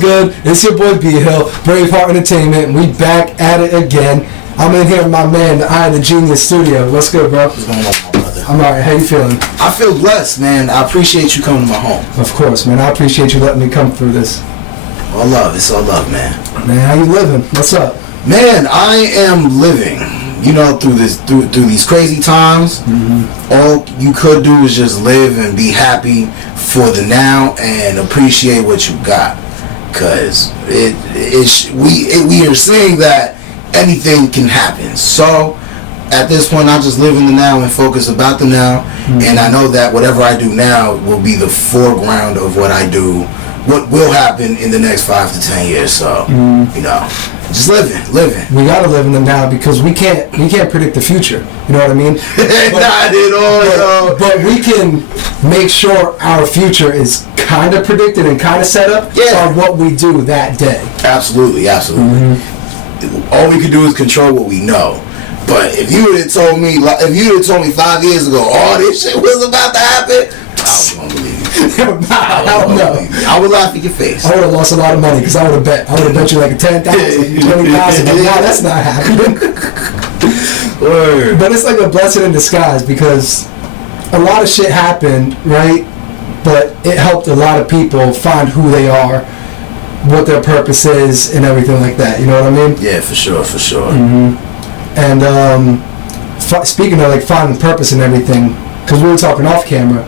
good? It's your boy B Hill, BraveHeartEnt Entertainment, and we back at it again. I'm in here with my man, the Eye of the Genius Studio. What's good, bro? What's going on, my brother? I'm alright. How you feeling? I feel blessed, man. I appreciate you coming to my home. Of course, man. I appreciate you letting me come through this. All love. It's all love, man. Man, how you living? What's up? Man, I am living. You know, through these crazy times, all you could do is just live and be happy for the now and appreciate what you got. Cause we are seeing that anything can happen. So at this point, I just live in the now and focus about the now. And I know that whatever I do now will be the foreground of what I do, what will happen in the next 5 to 10 years. So you know. Just living. We gotta live in the now because we can't predict the future. You know what I mean? Not at all, but we can make sure our future is kind of predicted and kind of set up on what we do that day. Absolutely. All we can do is control what we know. But if you had told me 5 years ago, all this shit was about to happen, I was gonna believe you. I don't know. I would laugh at your face. I would have lost a lot of money because I would have bet you like 10,000, 20,000. But now that's not happening. But it's like a blessing in disguise because a lot of shit happened, right? But it helped a lot of people find who they are, what their purpose is, and everything like that. You know what I mean? Yeah, for sure. And speaking of like finding purpose and everything, because we were talking off camera,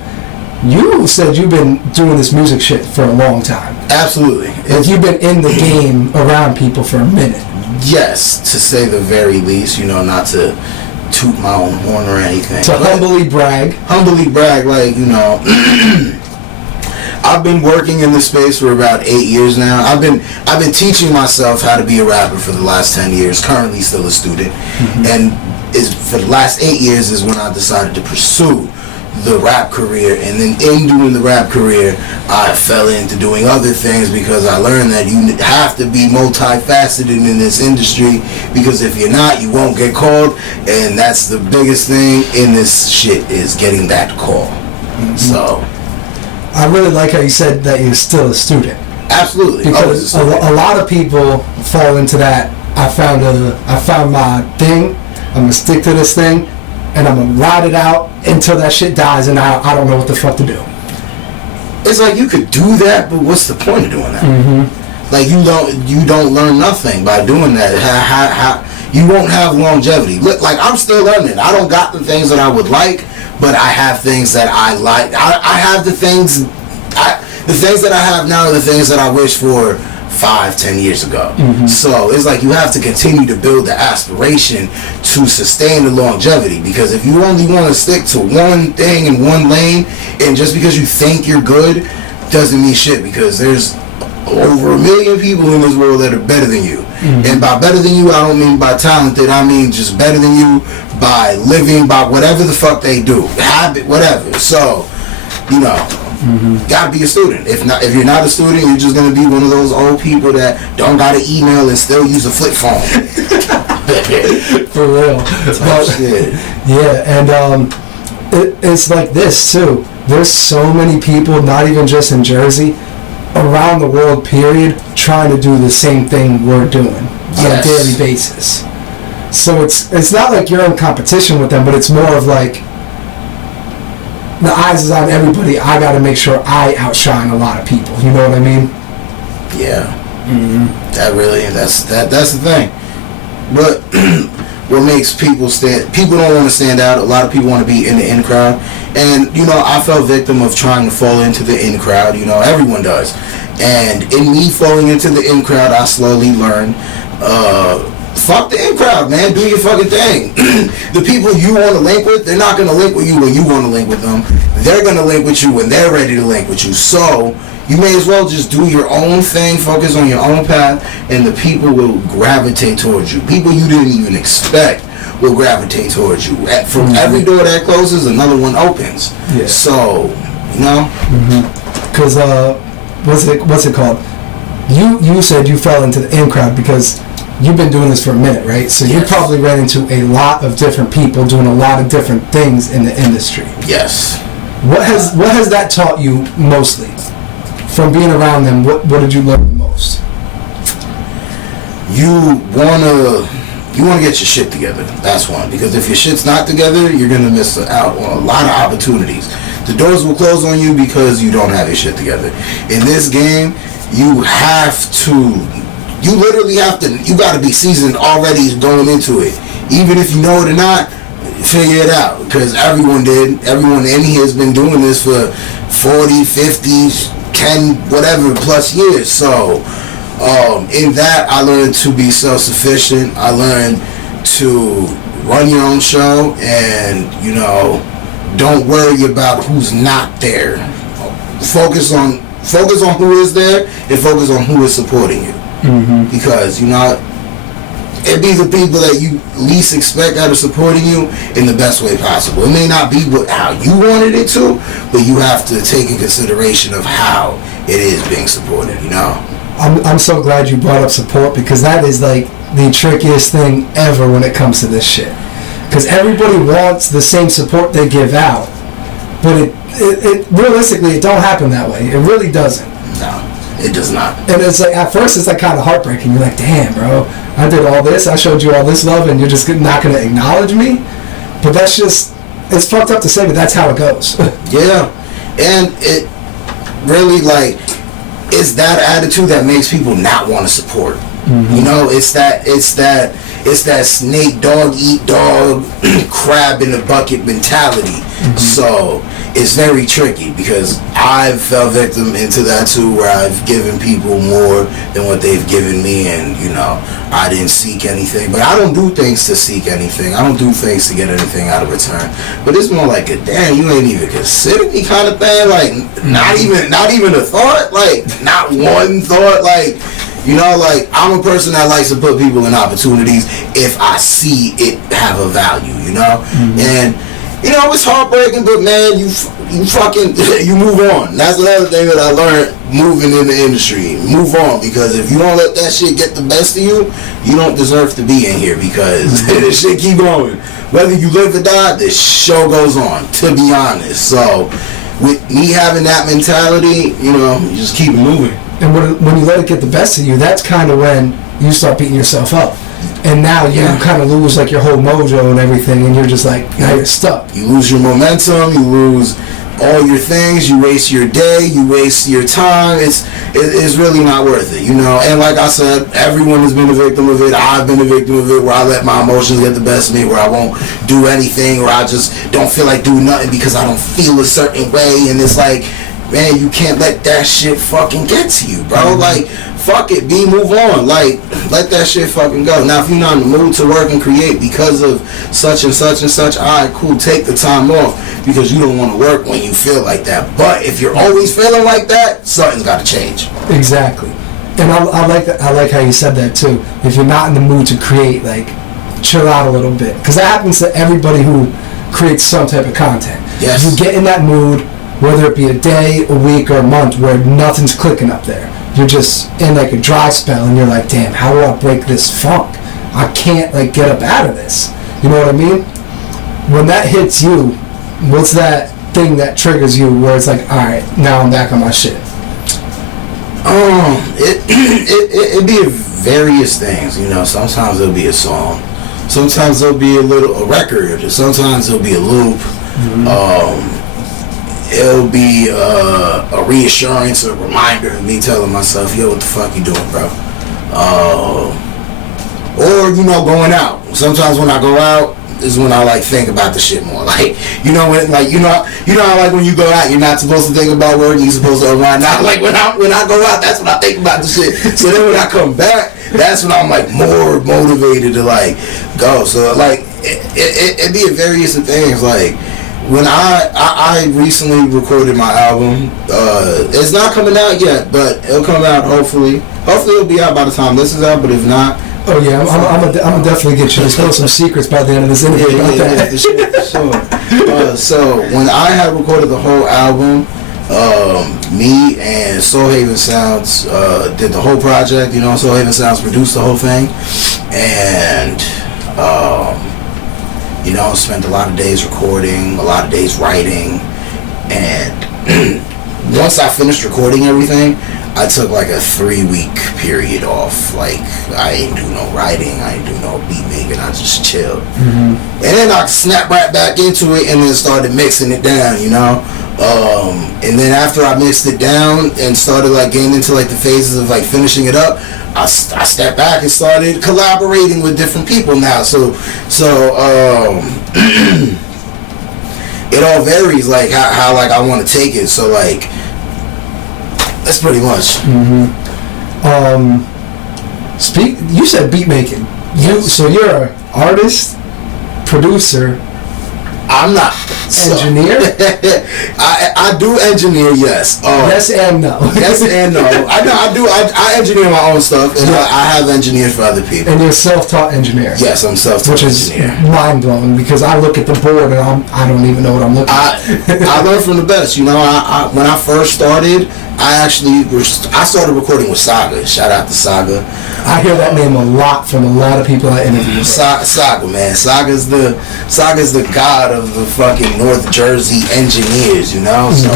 you said you've been doing this music shit for a long time. Absolutely. Like you've been in the game around people for a minute. Yes, to say the very least. You know, not to toot my own horn or anything. To humbly brag, like, you know. I've been working in this space for about 8 years now. I've been teaching myself how to be a rapper for the last 10 years. Currently, still a student, and for the last 8 years is when I decided to pursue the rap career. And then in doing the rap career, I fell into doing other things because I learned that you have to be multifaceted in this industry, because if you're not, you won't get called, and that's the biggest thing in this shit is getting that call. So I really like how you said that you're still a student. Absolutely. Because a lot of people fall into that. I found my thing. I'm gonna stick to this thing, and I'm gonna ride it out until that shit dies, and I don't know what the fuck to do. It's like you could do that, but what's the point of doing that? Like you don't learn nothing by doing that. How you won't have longevity. Like I'm still learning. I don't got the things that I would like, but I have things that I like. I have the things that I have now are the things that I wish for 5-10 years ago. So it's like you have to continue to build the aspiration to sustain the longevity, because if you only want to stick to one thing in one lane, and just because you think you're good doesn't mean shit, because there's over 1 million people in this world that are better than you. And by better than you, I don't mean by talented, I mean just better than you by living, by whatever the fuck they do, habit, whatever. So, you know, gotta be a student. If you're not a student, you're just gonna be one of those old people that don't got an email and still use a flip phone. For real. Shit. Yeah, and it's like this too. There's so many people, not even just in Jersey, around the world, period, trying to do the same thing we're doing on a daily basis. So it's not like you're in competition with them, but it's more of like the eyes is on everybody. I got to make sure I outshine a lot of people. You know what I mean? Yeah. That's the thing. But what makes people don't want to stand out. A lot of people want to be in the in crowd. And, you know, I fell victim of trying to fall into the in crowd. You know, everyone does. And in me falling into the in crowd, I slowly learned, fuck the in crowd, man. Do your fucking thing. The people you want to link with, they're not going to link with you when you want to link with them. They're going to link with you when they're ready to link with you. So you may as well just do your own thing, focus on your own path, and the people will gravitate towards you. People you didn't even expect will gravitate towards you. From every door that closes, another one opens. Yeah. So, you know? Because, what's it called? You said you fell into the in crowd because you've been doing this for a minute, right? So you probably ran into a lot of different people doing a lot of different things in the industry. Yes. What has that taught you mostly? From being around them, what did you learn the most? you wanna get your shit together. That's one. Because if your shit's not together, you're gonna miss out on a lot of opportunities. The doors will close on you because you don't have your shit together. In this game, you literally have to, you gotta be seasoned already going into it. Even if you know it or not, figure it out. Because everyone did. Everyone in here has been doing this for 40, 50, 10, whatever plus years. So, in that, I learned to be self-sufficient. I learned to run your own show and, don't worry about who's not there. Focus on who is there and focus on who is supporting you. Mm-hmm. Because, it be the people that you least expect that are supporting you in the best way possible. It may not be how you wanted it to, but you have to take in consideration of how it is being supported, I'm so glad you brought up support, because that is like the trickiest thing ever when it comes to this shit. Because everybody wants the same support they give out, but it realistically, it don't happen that way. It really doesn't. No, it does not. And it's like, at first it's like kind of heartbreaking. You're like, damn, bro, I did all this, I showed you all this love, and you're just not going to acknowledge me? But that's just, it's fucked up to say, but that's how it goes. Yeah, and it really, like, it's that attitude that makes people not want to support. Mm-hmm. It's that snake dog eat dog crab in the bucket mentality. Mm-hmm. So it's very tricky, because I've fell victim into that too, where I've given people more than what they've given me, and I didn't seek anything. But I don't do things to seek anything. I don't do things to get anything out of return. But it's more like a damn, you ain't even considered me kind of thing. Like not even a thought. Like not one thought. Like like I'm a person that likes to put people in opportunities if I see it have a value. Mm-hmm. And it's heartbreaking, but man, you fucking you move on. That's another thing that I learned moving in the industry. Move on, because if you don't let that shit get the best of you, you don't deserve to be in here, because this shit keep going. Whether you live or die, this show goes on, to be honest. So with me having that mentality, you just keep moving. And when you let it get the best of you, that's kind of when you start beating yourself up. And now you kind of lose like your whole mojo and everything, and you're just like, now you're stuck. You lose your momentum, you lose all your things, you waste your day, you waste your time. It's really not worth it, And like I said, everyone has been a victim of it. I've been a victim of it, where I let my emotions get the best of me, where I won't do anything, or I just don't feel like doing nothing because I don't feel a certain way. And it's like, man, you can't let that shit fucking get to you, bro. Mm-hmm. Like, fuck it, move on. Like, let that shit fucking go. Now, if you're not in the mood to work and create because of such and such and such, alright, cool, take the time off, because you don't want to work when you feel like that. But if you're always feeling like that, something's got to change. Exactly. And I like that. I like how you said that too. If you're not in the mood to create, like, chill out a little bit, because that happens to everybody who creates some type of content. Yes. You get in that mood, whether it be a day, a week, or a month, where nothing's clicking up there. You're just in like a dry spell, and you're like, damn, how do I break this funk? I can't like get up out of this. You know what I mean? When that hits you, what's that thing that triggers you where it's like, all right, now I'm back on my shit? It be various things. Sometimes it'll be a song, sometimes it'll be a record, or sometimes it'll be a loop. Mm-hmm. It'll be a reassurance, a reminder of me telling myself, yo, what the fuck you doing, bro? Or, going out. Sometimes when I go out is when I like think about the shit more. Like, how like when you go out, you're not supposed to think about work, you're supposed to unwind. Now, like when I go out, that's when I think about the shit. So then when I come back, that's when I'm like more motivated to like go. So like it be various things. Like, when I recently recorded my album, it's not coming out yet, but it'll come out hopefully. Hopefully it'll be out by the time this is out, but if not... Oh yeah, I'm gonna definitely get you to spill some secrets by the end of this interview. Yeah, sure. So when I had recorded the whole album, me and Soul Haven Sounds did the whole project. Soul Haven Sounds produced the whole thing, and spent a lot of days recording, a lot of days writing, and once I finished recording everything, I took like a 3-week period off. Like, I ain't do no writing, I ain't do no beat making, I just chilled. And then I snapped right back into it and then started mixing it down, you know. And then after I mixed it down and started like getting into like the phases of like finishing it up, I stepped back and started collaborating with different people now. So it all varies like how like I want to take it. So like that's pretty much. You said beat making. Yes. So you're an artist, producer, I'm not engineer. I do engineer, yes. Yes and no. Yes and no. I engineer my own stuff, and I have engineered for other people. And you're a self-taught engineer. Yes, I'm self-taught engineer. Which is mind-blowing because I look at the board and I don't even know what I'm looking at. I learned from the best. You know, when I first started, I started recording with Saga. Shout out to Saga. I hear that name a lot from a lot of people I interview. Saga, man. Saga's the god of the fucking North Jersey engineers, you know? So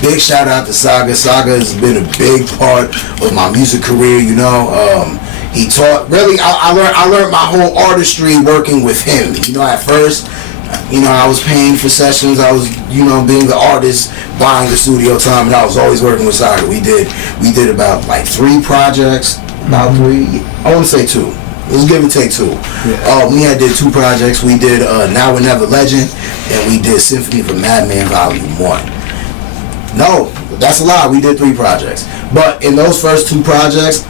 big shout out to Saga. Saga has been a big part of my music career, you know. He taught, really, I learned my whole artistry working with him. You know, at first, you know, I was paying for sessions. I was, you know, being the artist, buying the studio time, and I was always working with Saga. We did about like 3 projects. About 3, I want to say 2. Let's give and take 2. Yeah. We did 2 projects. We did Now or Never Legend, and we did Symphony for Madman Volume 1. No, that's a lie. We did 3 projects. But in those first 2 projects,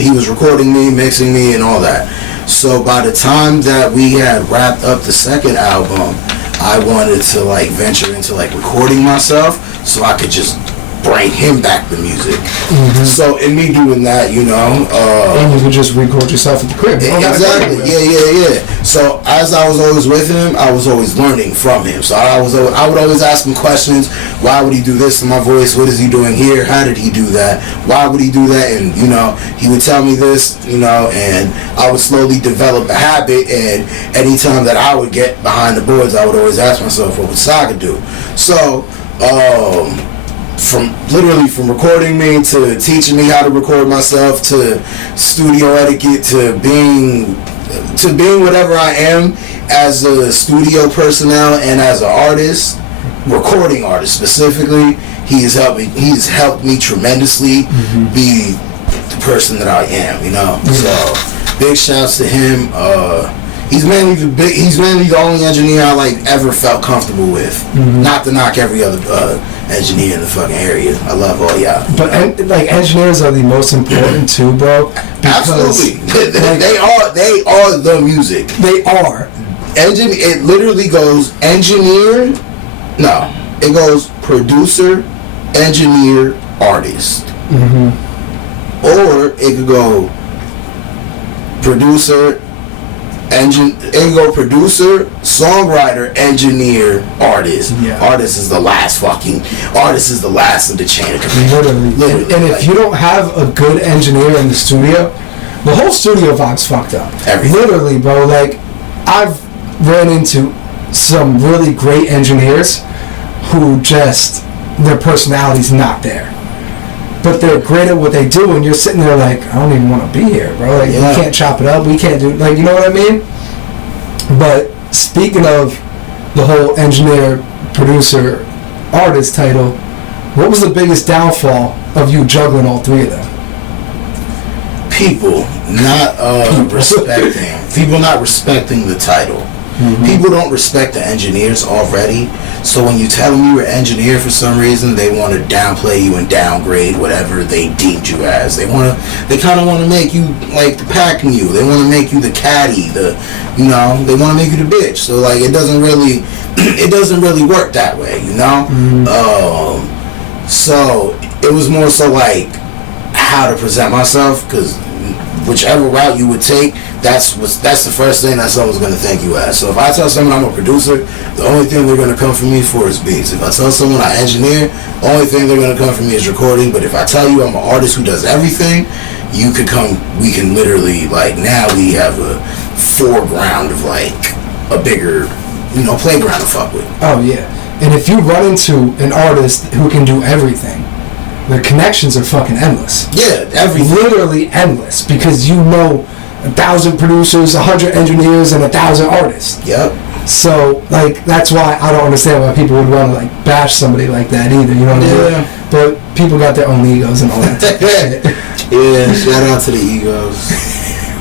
he was recording me, mixing me, and all that. So by the time that we had wrapped up the second album, I wanted to like venture into like recording myself so I could just bring him back the music. So in me doing that, you know, and you could just record yourself at the crib. Exactly. Yeah. So as I was always with him, I was always learning from him. So I would always ask him questions. Why would he do this to my voice? What is he doing here? How did he do that? Why would he do that? And you know, he would tell me this, you know, and I would slowly develop a habit. And anytime that I would get behind the boards, I would always ask myself, what would Saga do? So from recording me to teaching me how to record myself to studio etiquette to being whatever I am as a studio personnel and as an artist, recording artist specifically, he's helped me tremendously be the person that I am, you know. So big shouts to him. He's mainly the only engineer I like ever felt comfortable with. Not to knock every other engineer in the fucking area. I love all y'all. But like engineers are the most important too, bro. Absolutely, they are the music. They are. It literally goes engineer. No, it goes producer, engineer, artist. Or it could go producer. It can go producer, songwriter, engineer, artist. Yeah. Artist is the last of the chain of command. Literally. And if you don't have a good engineer in the studio, the whole studio vibe's fucked up. Everything. Literally, bro. Like, I've ran into some really great engineers who just, their personality's not there. But they're great at what they do, and you're sitting there like, I don't even want to be here, bro. Like, we can't chop it up. We can't do, like, you know what I mean? But speaking of the whole engineer, producer, artist title, what was the biggest downfall of you juggling all 3 of them? People not respecting the title. People don't respect the engineers already. So when you tell them you're an engineer for some reason, they want to downplay you and downgrade whatever they deemed you as. They kind of want to make you like the pack mule. They want to make you the caddy. They want to make you the bitch. So like it doesn't really work that way, you know. So it was more so like how to present myself, because whichever route you would take, that's the first thing that someone's going to thank you as. So if I tell someone I'm a producer, the only thing they're going to come for me for is beats. If I tell someone I engineer, the only thing they're going to come for me is recording. But if I tell you I'm an artist who does everything, we can literally, like, now we have a foreground of like a bigger, playground to fuck with. Oh yeah. And if you run into an artist who can do everything, the connections are fucking endless. Yeah, everything. Literally endless, because you know 1,000 producers, 100 engineers, and 1,000 artists. Yep. So, like, that's why I don't understand why people would want to, like, bash somebody like that either, you know what I mean? But people got their own egos and all that type of shit. Yeah, shout out to the egos.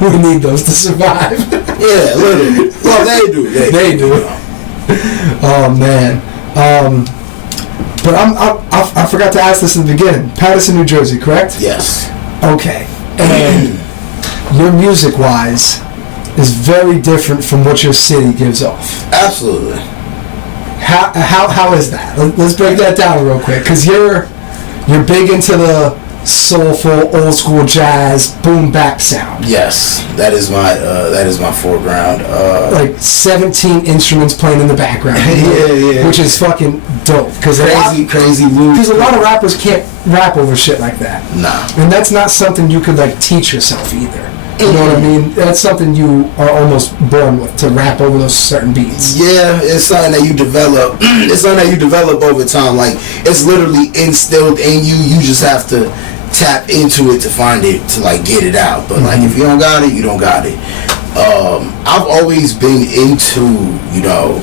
We need those to survive. Yeah, literally. Well, they do. They do. Oh, man. But I forgot to ask this in the beginning. Paterson, New Jersey, correct? Yes. Okay. And your music-wise is very different from what your city gives off. Absolutely. How is that? Let's break that down real quick, because you're big into the soulful, old school jazz, boom bap sound. Yes, that is my foreground. Like 17 instruments playing in the background. Yeah. Which is fucking dope. Crazy loop. Because a lot of rappers can't rap over shit like that. Nah. And that's not something you could, like, teach yourself either. You know what I mean? That's something you are almost born with, to rap over those certain beats. Yeah, it's something that you develop. It's something that you develop over time. Like, it's literally instilled in you. You just have to tap into it to find it, to, like, get it out. But like, if you don't got it, you don't got it. I've always been into, you know,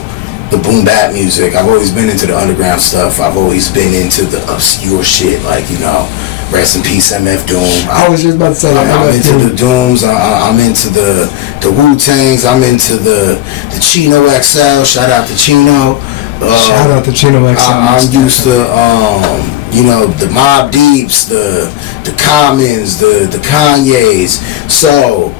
the boom bap music. I've always been into the underground stuff. I've always been into the obscure shit, like, you know, rest in peace, MF Doom. I was just about to say that. I'm into the Dooms. I'm into the Wu-Tangs. I'm into the Chino XL. Shout out to Chino. Shout out to Chino XL. I'm used to, you know, the Mobb Deeps, the Commons, the Kanyes. So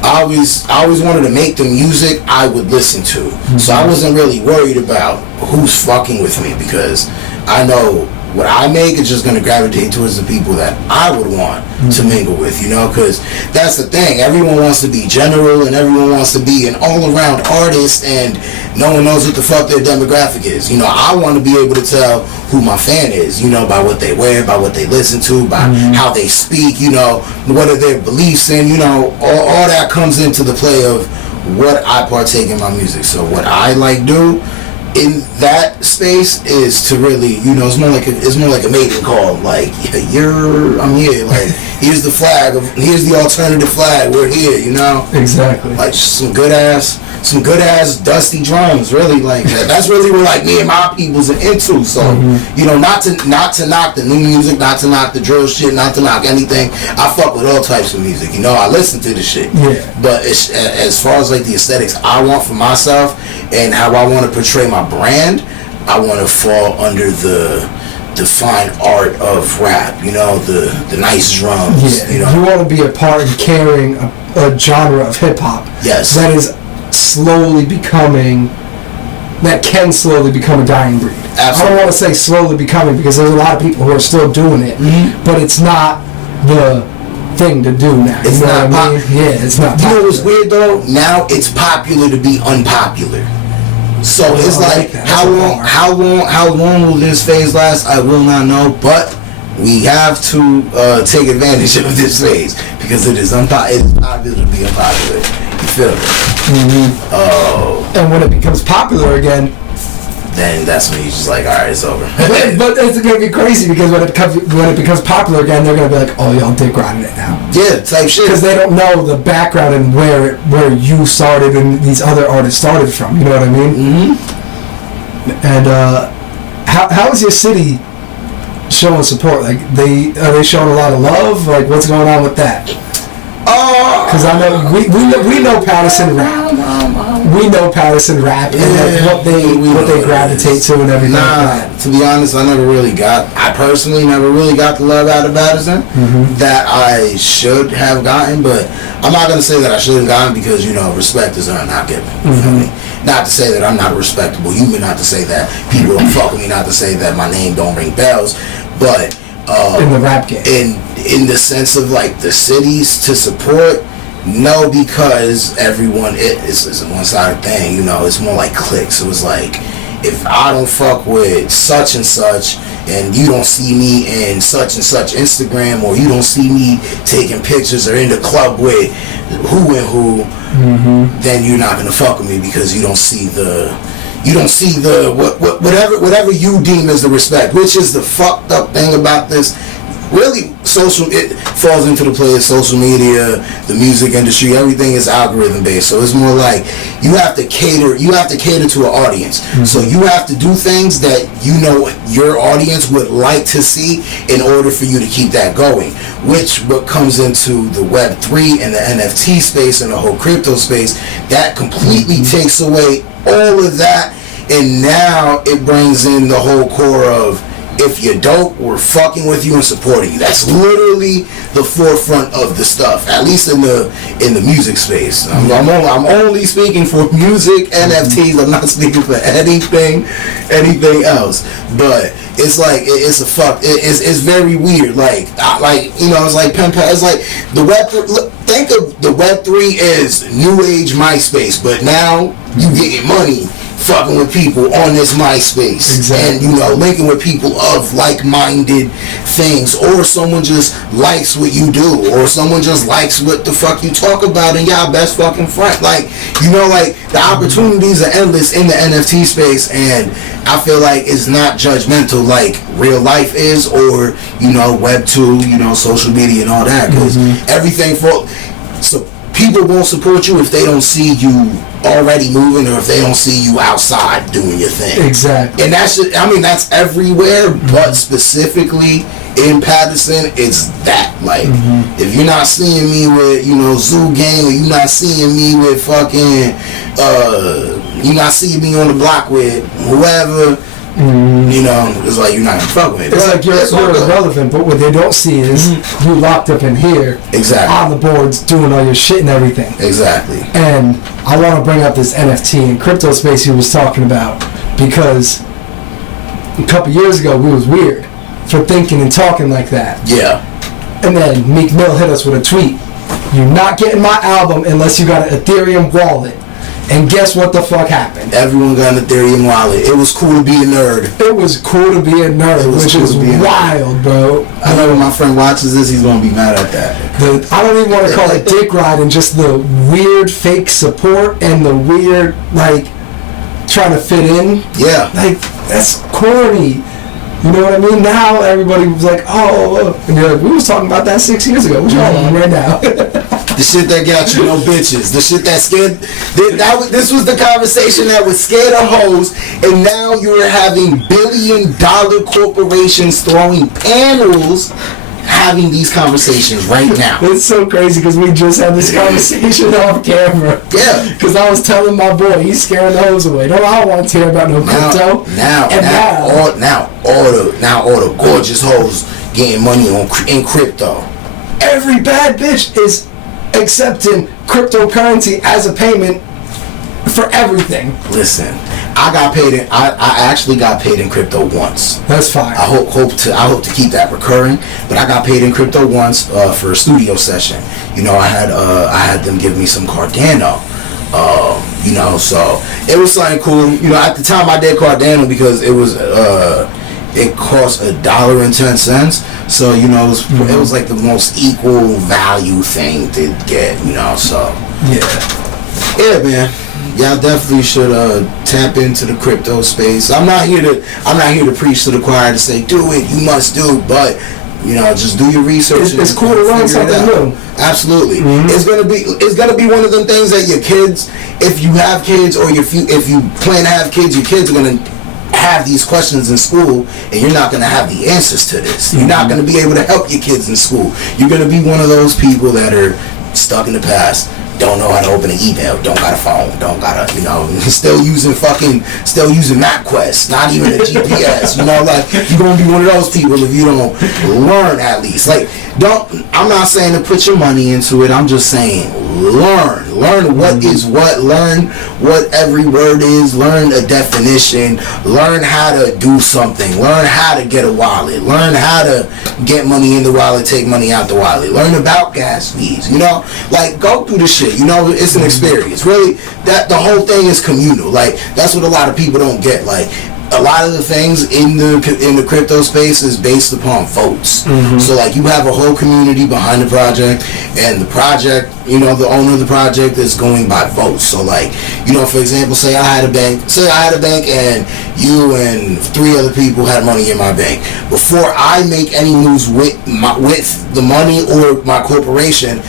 I always wanted to make the music I would listen to. Mm-hmm. So I wasn't really worried about who's fucking with me, because I know what I make is just going to gravitate towards the people that I would want to mingle with, you know, because that's the thing. Everyone wants to be general, and everyone wants to be an all-around artist, and no one knows what the fuck their demographic is. You know, I want to be able to tell who my fan is, you know, by what they wear, by what they listen to, by how they speak, you know, what are their beliefs in, you know, all that comes into the play of what I partake in my music. So what I like do in that space is to really, you know, it's more like a mating call. Like, I'm here. Like, here's the flag. Here's the alternative flag. We're here. You know. Exactly. Like some good ass dusty drums. Really, like that's really what, like, me and my people's are into. So you know, not to knock the new music, not to knock the drill shit, not to knock anything. I fuck with all types of music. You know, I listen to the shit. Yeah. But it's, as far as like the aesthetics I want for myself and how I want to portray my brand, I want to fall under the fine art of rap, you know, the nice drums. Yeah, you know, you want to be a part in carrying a genre of hip hop. Yes. That is slowly becoming, that can slowly become a dying breed. Absolutely. I don't want to say slowly becoming, because there's a lot of people who are still doing it, but it's not the thing to do now. It's not popular. Yeah, it's not popular. You know what's weird though? Now it's popular to be unpopular. So it's like, how long will this phase last? I will not know, but we have to take advantage of this phase, because it is popular to be unpopular. You feel me? And when it becomes popular again, then that's when you're just like, all right, it's over. but it's gonna be crazy, because when it becomes popular again, they're gonna be like, oh, y'all dick riding it now. Yeah, type shit. Because they don't know the background and where you started and these other artists started from. You know what I mean? And how is your city showing support? Like, are they showing a lot of love? Like, what's going on with that? Because I know we know Paterson rap. We know Paterson rap, and like what they gravitate to and everything. To be honest, I personally never really got the love out of Paterson that I should have gotten. But I'm not gonna say that I should have gotten, because, you know, respect is earned, not given. You feel me? Not to say that I'm not a respectable human, not to say that people don't fuck with me, not to say that my name don't ring bells, but in the rap game, in the sense of like the cities to support, no, because everyone it's a one-sided thing. You know, it's more like cliques. So it's like, if I don't fuck with such and such, and you don't see me in such and such Instagram, or you don't see me taking pictures or in the club with who and who, then you're not gonna fuck with me, because you don't see the you don't see the whatever you deem as the respect, which is the fucked up thing about this. Really, it falls into the play of social media, the music industry. Everything is algorithm based, so it's more like you have to cater to an audience. So you have to do things that you know your audience would like to see in order for you to keep that going. Which what comes into the Web3 and the NFT space and the whole crypto space, that completely takes away all of that, and now it brings in the whole core of, if you're dope, we're fucking with you and supporting you. That's literally the forefront of the stuff, at least in the music space. I'm only speaking for music, NFTs. I'm not speaking for anything else. But it's like it's very weird. Like it's like pen pal. It's like the web. Think of the Web3 as new age MySpace, but now you getting money fucking with people on this MySpace. Exactly. And linking with people of like-minded things, or someone just likes what you do, or someone just likes what the fuck you talk about, and y'all best fucking friend. Like the opportunities are endless in the NFT space, and I feel like it's not judgmental like real life is, or Web 2, social media and all that, because everything so people won't support you if they don't see you already moving, or if they don't see you outside doing your thing. Exactly. And that's everywhere, but specifically in Paterson, it's that. Like, if you're not seeing me with, Zoo Gang, or you're not seeing me with fucking, you're not seeing me on the block with whoever, it's like you're not gonna fuck with it. It's like you're irrelevant, but what they don't see is you locked up in here, exactly, on the boards, doing all your shit and everything. Exactly. And I want to bring up this NFT and crypto space he was talking about, because a couple years ago we was weird for thinking and talking like that. Yeah. And then Meek Mill hit us with a tweet: "You're not getting my album unless you got an Ethereum wallet." And guess what the fuck happened? Everyone got an Ethereum wallet. It was cool to be a nerd. It was cool to be a nerd, which is wild, bro. I know when my friend watches this, he's gonna be mad at that. I don't even want to call it dick riding, just the weird fake support and the weird, trying to fit in. Yeah. That's corny. You know what I mean? Now everybody was like, oh, and they're like, we was talking about that 6 years ago. What y'all on right now? The shit that got you no bitches. The shit that scared. This was the conversation that was scared of hoes, and now you're having billion-dollar corporations throwing panels, having these conversations right now. It's so crazy because we just had this conversation off camera. Yeah. Because I was telling my boy, he's scaring the hoes away. No, I don't want to hear about no crypto. Now all the gorgeous hoes getting money in crypto. Every bad bitch is accepting cryptocurrency as a payment for everything. Listen, I actually got paid in crypto once. That's fine. I hope to keep that recurring. But I got paid in crypto once for a studio session. I had them give me some Cardano. So it was something cool. At the time I did Cardano because it was it cost $1.10. So it was like the most equal value thing to get. So yeah, man. Y'all definitely should tap into the crypto space. I'm not here to preach to the choir to say do it, you must do, but just do your research. It's cool to learn something new. Absolutely. It's gonna be one of them things that your kids, if you have kids, or if you plan to have kids, your kids are gonna have these questions in school, and you're not gonna have the answers to this. You're not gonna be able to help your kids in school. You're gonna be one of those people that are stuck in the past. Don't know how to open an email, don't got a phone, don't got a, still using MapQuest, not even a GPS, you're gonna be one of those people if you don't learn at least. I'm not saying to put your money into it, I'm just saying learn what is what, learn what every word is, learn a definition, learn how to do something, learn how to get a wallet, learn how to get money in the wallet, take money out the wallet, learn about gas fees, go through the shit. It's an experience. Really, that the whole thing is communal. That's what a lot of people don't get. a lot of the things in the crypto space is based upon votes. So like you have a whole community behind the project, and the project, you know, the owner of the project is going by votes. So like, you know, for example, say I had a bank and you and 3 other people had money in my bank. Before I make any moves with the money or my corporation,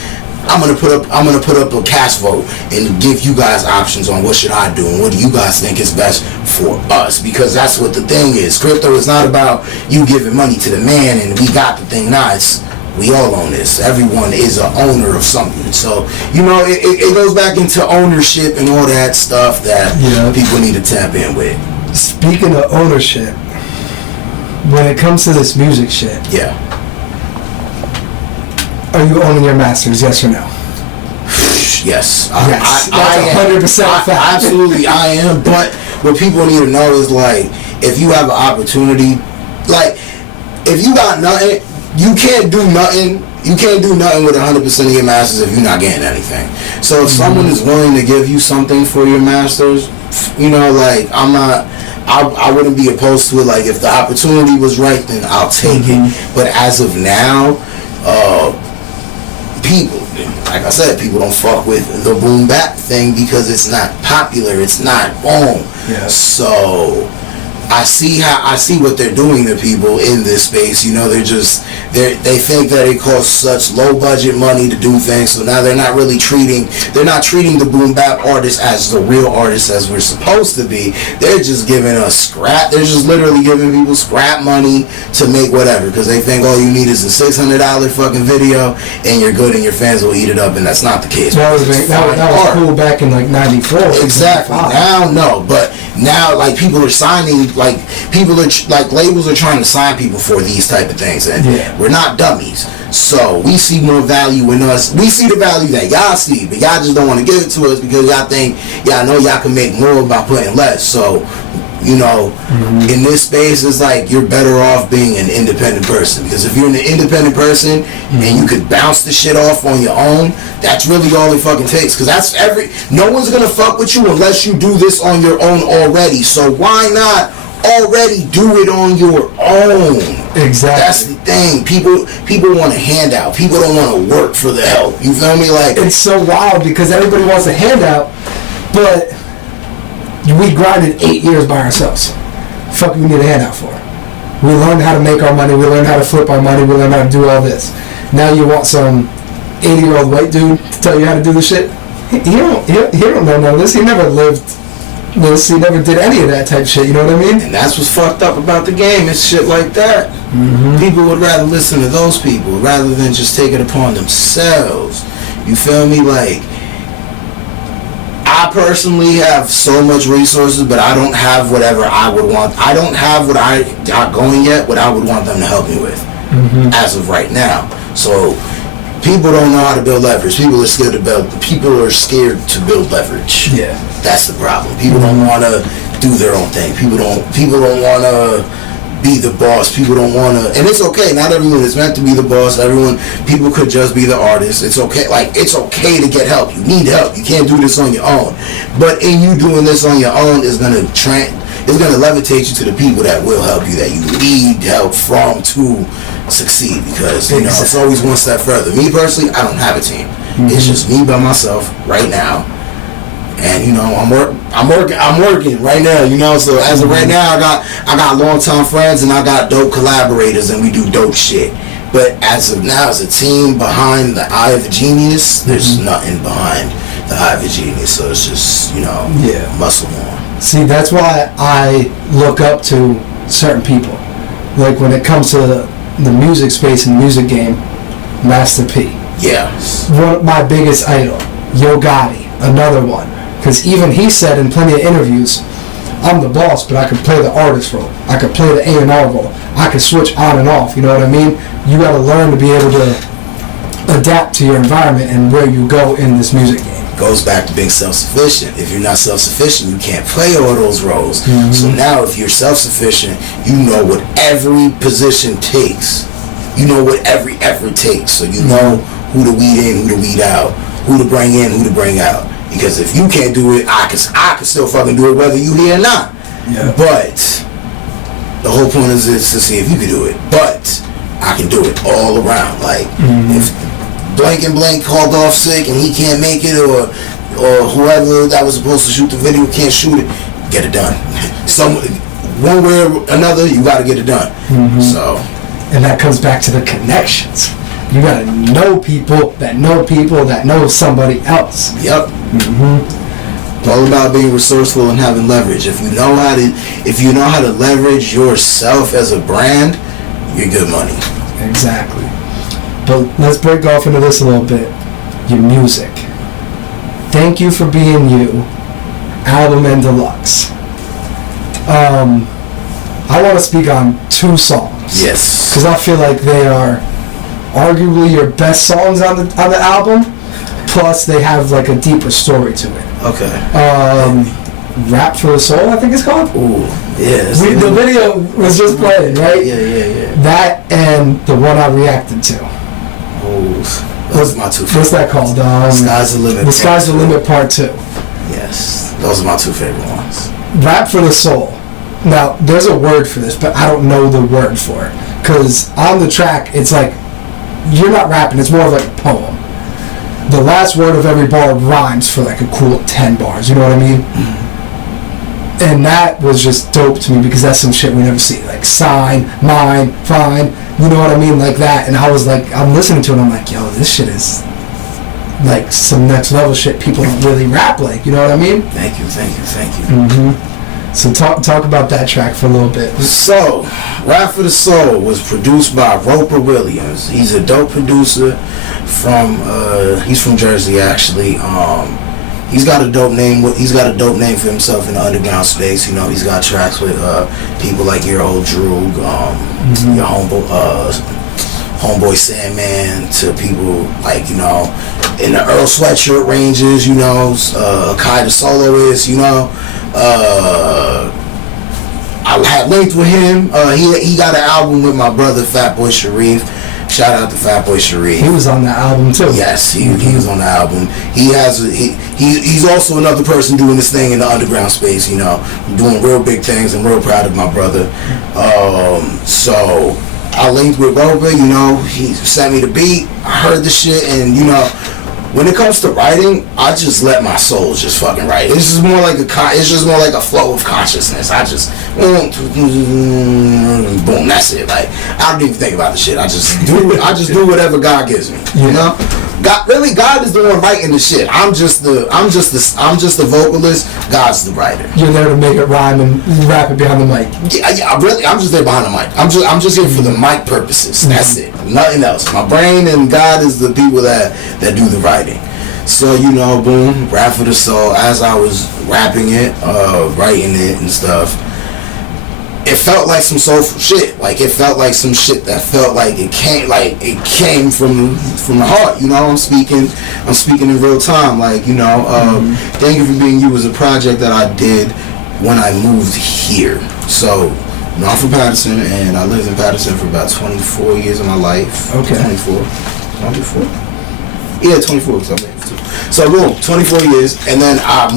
I'm gonna put up a cast vote and give you guys options on what should I do and what do you guys think is best for us, because that's what the thing is. Crypto is not about you giving money to the man and we got the thing. Nah, it's we all own this. Everyone is an owner of something. So, you know, it goes back into ownership and all that stuff that people need to tap in with. Speaking of ownership, when it comes to this music shit, are you owning your masters, yes or no? Yes. Yes. That's 100% fact. Absolutely, I am. But what people need to know is, like, if you have an opportunity, like, if you got nothing, you can't do nothing. You can't do nothing with 100% of your masters if you're not getting anything. So if someone is willing to give you something for your masters, you know, like, I wouldn't be opposed to it. Like, if the opportunity was right, then I'll take it. But as of now, people, like I said, people don't fuck with the boom bap thing because it's not popular. It's not boom. So I see what they're doing to people in this space. You know, they think that it costs such low budget money to do things, so now they're not treating the boom bap artists as the real artists as we're supposed to be. They're just giving us scrap. They're just literally giving people scrap money to make whatever, because they think all you need is a $600 fucking video and you're good and your fans will eat it up, and that's not the case. That was cool back in like '94. Exactly. Now, no, but now, like, people are signing, labels are trying to sign people for these type of things, and we're not dummies. So we see more value in us. We see the value that y'all see, but y'all just don't want to give it to us because y'all think y'all know y'all can make more by putting less. So, you know, in this space, it's like you're better off being an independent person, because if you're an independent person and you could bounce the shit off on your own, that's really all it fucking takes. Because no one's gonna fuck with you unless you do this on your own already. So why not already do it on your own? Exactly. That's the thing. People want a handout. People don't want to work for the help. You feel me? Like, it's so wild because everybody wants a handout, but we grinded 8 years by ourselves. Fuck, we need a handout for. We learned how to make our money. We learned how to flip our money. We learned how to do all this. Now you want some 80-year-old white dude to tell you how to do the shit? He don't know none of this. He never lived this. He never did any of that type of shit. You know what I mean? And that's what's fucked up about the game. It's shit like that. People would rather listen to those people rather than just take it upon themselves. You feel me? Like, I personally have so much resources, but I don't have whatever I would want. I don't have what I got going yet, what I would want them to help me with as of right now. So people don't know how to build leverage. People are scared to build leverage. Yeah. That's the problem. People don't want to do their own thing. People don't want to be the boss. People don't want to, and it's okay. Not everyone is meant to be the boss. People could just be the artist. It's okay. Like, it's okay to get help. You need help. You can't do this on your own. But in you doing this on your own is gonna levitate you to the people that will help you, that you need help from to succeed. Because you know, it's always one step further. Me personally, I don't have a team. It's just me by myself right now. And you know, I'm working right now. You know, so as of right now, I got longtime friends and I got dope collaborators, and we do dope shit. But as of now, as a team behind the Eye of a Genius, there's nothing behind the Eye of a Genius. So it's just, you know, muscle on. See, that's why I look up to certain people. Like when it comes to the music space and the music game, Master P. Yeah. One of my biggest idol, Yo Gotti, another one. Because even he said in plenty of interviews, I'm the boss, but I could play the artist role. I could play the A&R role. I could switch on and off, you know what I mean? You got to learn to be able to adapt to your environment and where you go in this music game. Goes back to being self-sufficient. If you're not self-sufficient, you can't play all those roles. So now if you're self-sufficient, you know what every position takes. You know what every effort takes. So you know who to weed in, who to weed out, who to bring in, who to bring out. Because if you can't do it, I can still fucking do it whether you here or not. Yeah. But The whole point is to see if you can do it. But I can do it all around. Like, if blank and blank called off sick and he can't make it, or whoever that was supposed to shoot the video can't shoot it, get it done. One way or another, you got to get it done. So, and that comes back to the connections. You got to know people that know somebody else. Yep. It's all about being resourceful and having leverage. If you know how to leverage yourself as a brand, you're good money. Exactly. But let's break off into this a little bit. Your music. Thank You for Being You, album and deluxe. I want to speak on 2 songs. Yes. Because I feel like they are arguably your best songs on the album. Plus, they have like a deeper story to it. Okay. Rap for the Soul, I think it's called. Ooh, yeah. The video was just playing, right? Yeah. That and the one I reacted to. Oh, those are my 2 favorites. What's that called? Sky's the Limit. The Sky's the Limit Part 2. Yes, those are my 2 favorite ones. Rap for the Soul. Now, there's a word for this, but I don't know the word for it. Because on the track, it's like, you're not rapping, it's more of like a poem. The last word of every bar rhymes for like a cool 10 bars, you know what I mean? And that was just dope to me because that's some shit we never see. Like, sign, mine, fine, you know what I mean? Like that. And I was like, I'm listening to it and I'm like, yo, this shit is like some next level shit people don't really rap like, you know what I mean? Thank you. So talk about that track for a little bit. So, Rap for the Soul was produced by Roper Williams. He's a dope producer he's from Jersey actually. He's got a dope name for himself in the underground space. You know, he's got tracks with people like your old Droog, your homeboy Sandman, to people like, you know, in the Earl Sweatshirt ranges, you know, Kai the Soloist, you know. I had linked with him. He got an album with my brother Fatboy Sharif. Shout out to Fatboy Sharif. He was on the album too. Yes, he was on the album. He's also another person doing this thing in the underground space, you know, doing real big things. I'm real proud of my brother. So I linked with Rover, you know, he sent me the beat. I heard the shit, and you know, when it comes to writing, I just let my soul just fucking write. It's just more like a flow of consciousness. I just boom, that's it. Like, I don't even think about the shit. I just do whatever God gives me. You know? God is the one writing the shit. I'm just the vocalist. God's the writer. You're there to make it rhyme and rap it behind the mic. Yeah, really, I'm just there behind the mic. I'm just here for the mic purposes. That's it. Nothing else. My brain and God is the people that do the writing. So, you know, boom, Rap for the Soul. As I was rapping it, writing it and stuff, it felt like some soulful shit. Like, it felt like some shit that felt like it came from the heart. You know, I'm speaking in real time. Like, you know, Thank You for Being You was a project that I did when I moved here. So, you know, I'm from Paterson, and I lived in Paterson for about 24 years of my life. Okay. 24. Yeah, 24. So, boom, 24 years, and then I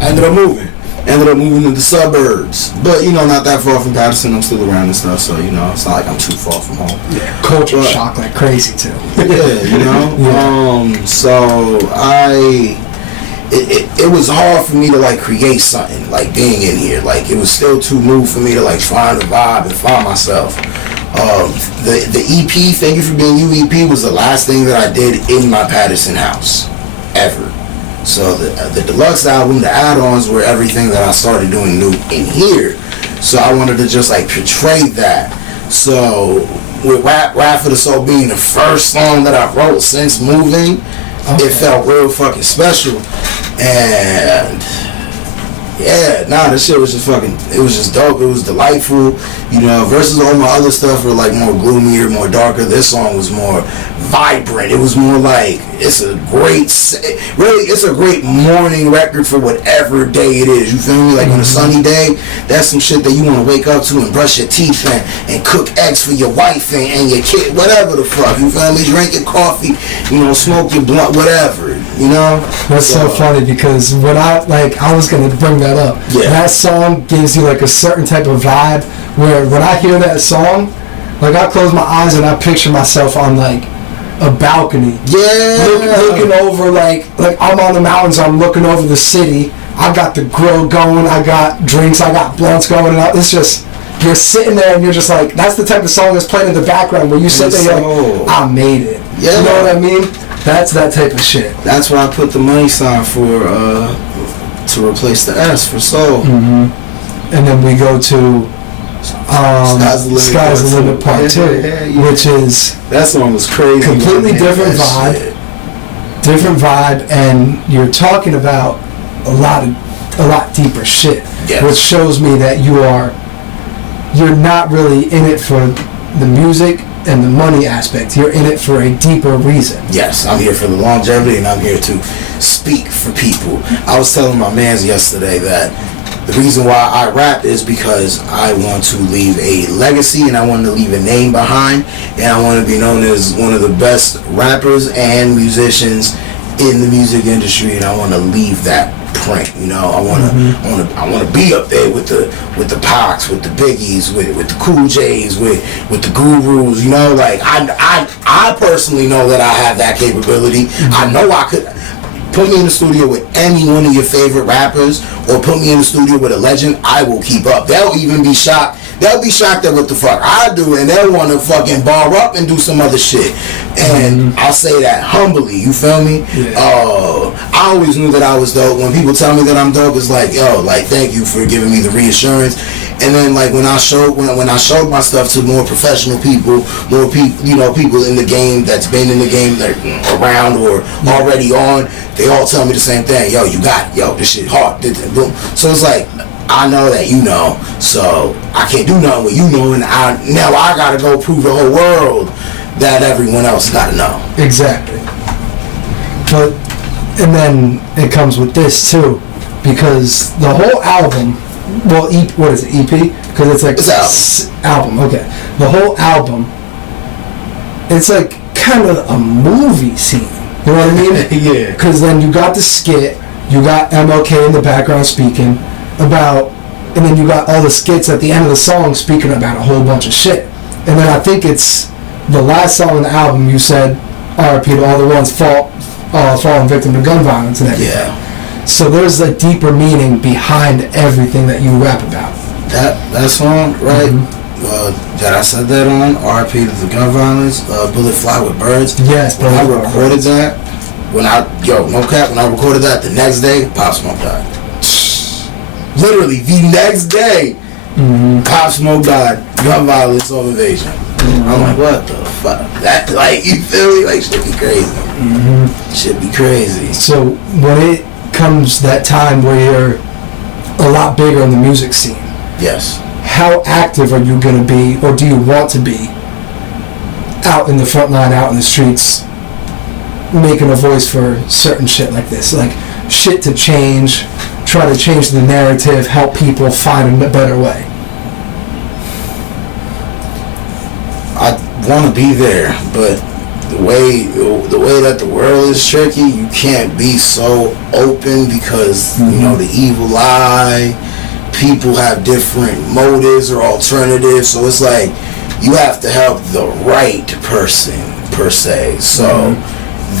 ended up moving to the suburbs. But, you know, not that far from Paterson. I'm still around and stuff, so, you know, it's not like I'm too far from home. Yeah, culture shock like crazy, too. Yeah, you know? Yeah. So, it was hard for me to, like, create something, like, being in here. Like, it was still too new for me to, like, find a vibe and find myself. The EP, Thank You for Being You EP, was the last thing that I did in my Paterson house, ever. So the deluxe album, the add-ons were everything that I started doing new in here. So I wanted to just like portray that. So with Rap for the Soul being the first song that I wrote since moving, It felt real fucking special. And yeah, this shit was just fucking, it was just dope. It was delightful, you know, versus all my other stuff were like more gloomier, more darker. This song was more vibrant. It was more like, it's a great morning record for whatever day it is. You feel me? Like on a sunny day, that's some shit that you want to wake up to and brush your teeth and cook eggs for your wife and your kid, whatever the fuck. You feel me? Drink your coffee, you know, smoke your blunt, whatever, you know? That's so funny because when I was going to bring that that up. Yeah. That song gives you like a certain type of vibe where when I hear that song, like I close my eyes and I picture myself on like a balcony. Yeah. Looking over like I'm on the mountains, I'm looking over the city. I got the grill going, I got drinks, I got blunts going, and it's just, you're sitting there and you're just like, that's the type of song that's playing in the background where you sit there and you're like, I made it. Yeah. You know what I mean? That's that type of shit. That's why I put the money sign for, to replace the S for soul. Mm-hmm. And then we go to Sky's the Limit Part 2, which is... That song was crazy. Completely different vibe. Different vibe, and you're talking about a lot deeper shit. Yes. Which shows me that you're not really in it for the music and the money aspect. You're in it for a deeper reason. Yes, I'm here for the longevity, and I'm here to speak for people. I was telling my mans yesterday that the reason why I rap is because I want to leave a legacy, and I want to leave a name behind, and I want to be known as one of the best rappers and musicians in the music industry, and I want to leave that print. You know, I want to be up there with the Pacs, with the Biggies, with the Cool J's, with the Gurus. You know, like I personally know that I have that capability. I know I could. Put me in the studio with any one of your favorite rappers, or put me in the studio with a legend, I will keep up. They'll even be shocked. They'll be shocked at what the fuck I do, and they'll want to fucking bar up and do some other shit. And I'll say that humbly, you feel me? Yeah. I always knew that I was dope. When people tell me that I'm dope, it's like, yo, like, thank you for giving me the reassurance. And then, like, when I showed my stuff to more professional people, more people, you know, people in the game that's been in the game, like, around or already on, they all tell me the same thing. Yo, you got it. Yo, this shit hard. Boom. So it's like, I know that you know, so I can't do nothing with you knowing. Now I gotta go prove the whole world that everyone else gotta know. Exactly. But, and then it comes with this too, because the whole album, well, what is it, EP? Because it's like it's album. Okay, the whole album, it's like kind of a movie scene. You know what I mean? Yeah. Because then you got the skit, you got MLK in the background speaking about, and then you got all the skits at the end of the song speaking about a whole bunch of shit. And then I think it's the last song on the album, you said R.I.P. to all the ones falling victim to gun violence and everything. Yeah. So there's a deeper meaning behind everything that you rap about. That song, right? That I said that on, R.I.P. to the gun violence, Bullet Fly with Birds. Yes, when I recorded that, no cap, when I recorded that, the next day, Pop Smoke died. Literally, the next day, Pop Smoke died, gun violence on Invasion. I'm like, what the fuck? That, like, you feel me? Like, shit be crazy. Shit be crazy. So, when it comes that time where you're a lot bigger in the music scene, yes, how active are you going to be, or do you want to be, out in the front line, out in the streets, making a voice for certain shit like this? Like, shit to change, try to change the narrative, help people find a better way. I want to be there, but the way that the world is tricky, you can't be so open because you know the evil eye. People have different motives or alternatives, so it's like you have to help the right person per se. So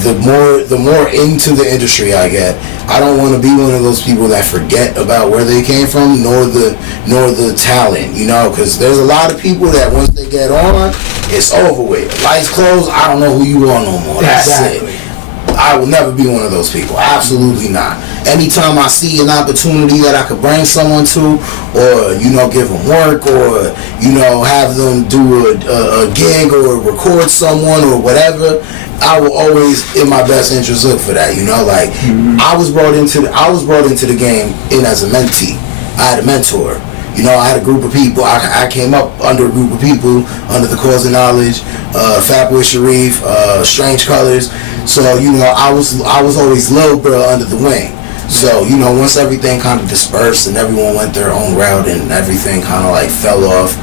the more into the industry I get, I don't want to be one of those people that forget about where they came from, nor the talent, you know, because there's a lot of people that once they get on, it's over with. Lights closed, I don't know who you are no more. That's exactly. it. I will never be one of those people. Absolutely not. Anytime I see an opportunity that I could bring someone to, or, you know, give them work, or, you know, have them do a gig or record someone or whatever, I will always, in my best interest, look for that. You know, like I was brought into the game as a mentee. I had a mentor. You know, I had a group of people. I came up under a group of people under the Cause of Knowledge, Fatboy Sharif, Strange Colors. So, you know, I was always low bro under the wing. So, you know, once everything kind of dispersed and everyone went their own route and everything kind of like fell off,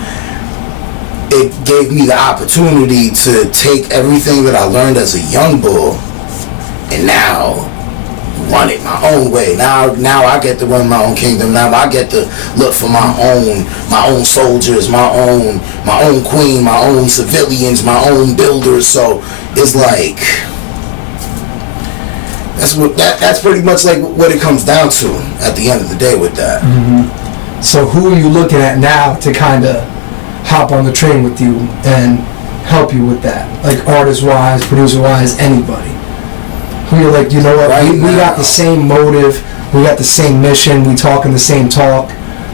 it gave me the opportunity to take everything that I learned as a young bull and now run it my own way. Now I get to run my own kingdom. Now I get to look for my own soldiers, my own queen, my own civilians, my own builders. So it's like that's pretty much like what it comes down to at the end of the day with that. Mm-hmm. So who are you looking at now to kind of hop on the train with you and help you with that? Like artist-wise, producer-wise, anybody. Who you're like, you know what, we got the same motive, we got the same mission, we talking the same talk,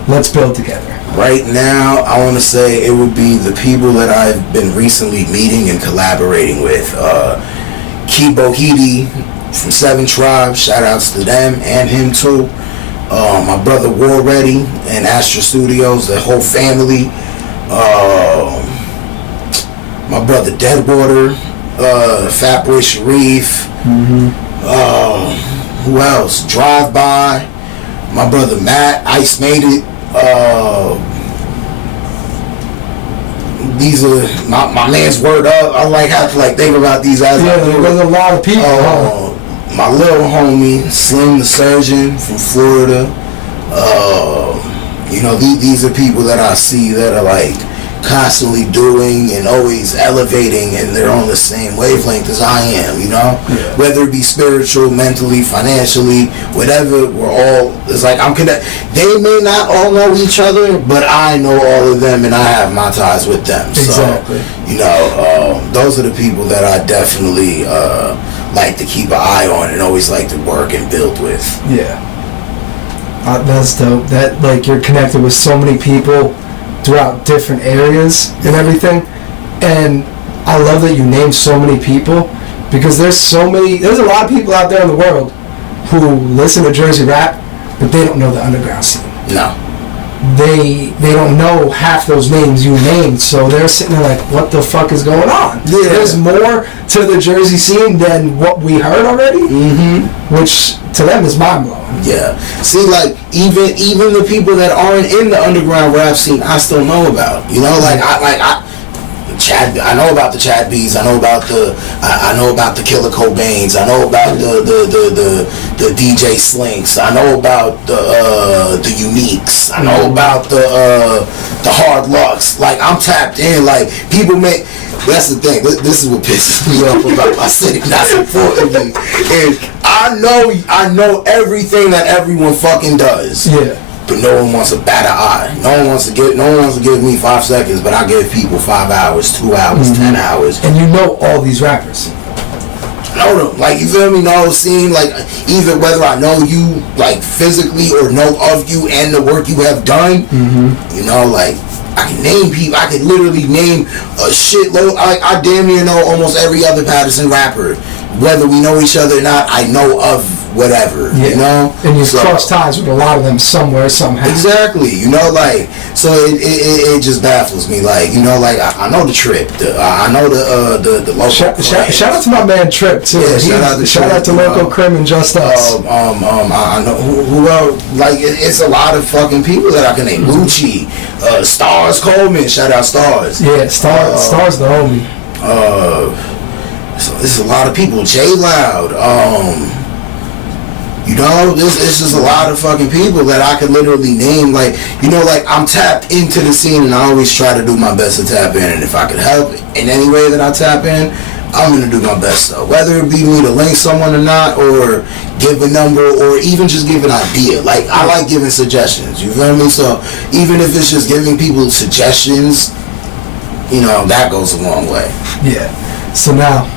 let's build together. Right now, I want to say it would be the people that I've been recently meeting and collaborating with. Kibo Hidi from 7 Tribes, shout outs to them and him too. My brother War Ready and Astra Studios, the whole family. My brother Deadwater, Fatboy Sharif. Who else? Drive By. My brother Matt, Ice Made It. These are my man's Word Up. I have to think about these guys. Yeah, there's a lot of people. My little homie Slim the Surgeon from Florida. These are people that I see that are constantly doing and always elevating, and they're on the same wavelength as I am, Yeah. Whether it be spiritual, mentally, financially, whatever, we're all, it's I'm connected. They may not all know each other, but I know all of them and I have my ties with them. Exactly. So, those are the people that I definitely like to keep an eye on and always like to work and build with. Yeah. That's dope. That, you're connected with so many people throughout different areas and everything, and I love that you named so many people, because there's a lot of people out there in the world who listen to Jersey rap, but they don't know the underground scene. No. They don't know half those names you named, so they're sitting there like, what the fuck is going on? Yeah. There's more to the Jersey scene than what we heard already, which to them is mind-blowing. Yeah. See, even the people that aren't in the underground rap scene, I still know about. I know about the Chad B's. I know about the Killer Cobains. I know about the DJ Slinks. I know about the Uniques. I know about the Hard Lucks. I'm tapped in. People make. That's the thing. This is what pisses me off about my city. Not importantly, and I know everything that everyone fucking does. Yeah. But no one wants to bat an eye. No one wants to give me 5 seconds, but I give people 5 hours, 2 hours, 10 hours. And you know all these rappers. I know them. You feel me? Know the scene. Either whether I know you, physically, or know of you and the work you have done. I can name people. I can literally name a shitload. I damn near know almost every other Paterson rapper. Whether we know each other or not, I know of whatever, And you've crossed ties with a lot of them somewhere, somehow. Exactly, so it just baffles me, I know the Trip, I know the local. Shout out to my man Trip too. Yeah, shout out to Local Crim and Just Us. I know who else. It's a lot of fucking people that I can name. Lucci, Stars Coleman. Shout out Stars. Yeah, Stars the homie. So there's a lot of people. J Loud. It's just a lot of fucking people that I could literally name. I'm tapped into the scene, and I always try to do my best to tap in. And if I could help in any way that I tap in, I'm gonna do my best. So whether it be me to link someone or not, or give a number, or even just give an idea. I like giving suggestions. You feel me? So even if it's just giving people suggestions, that goes a long way. Yeah. So now,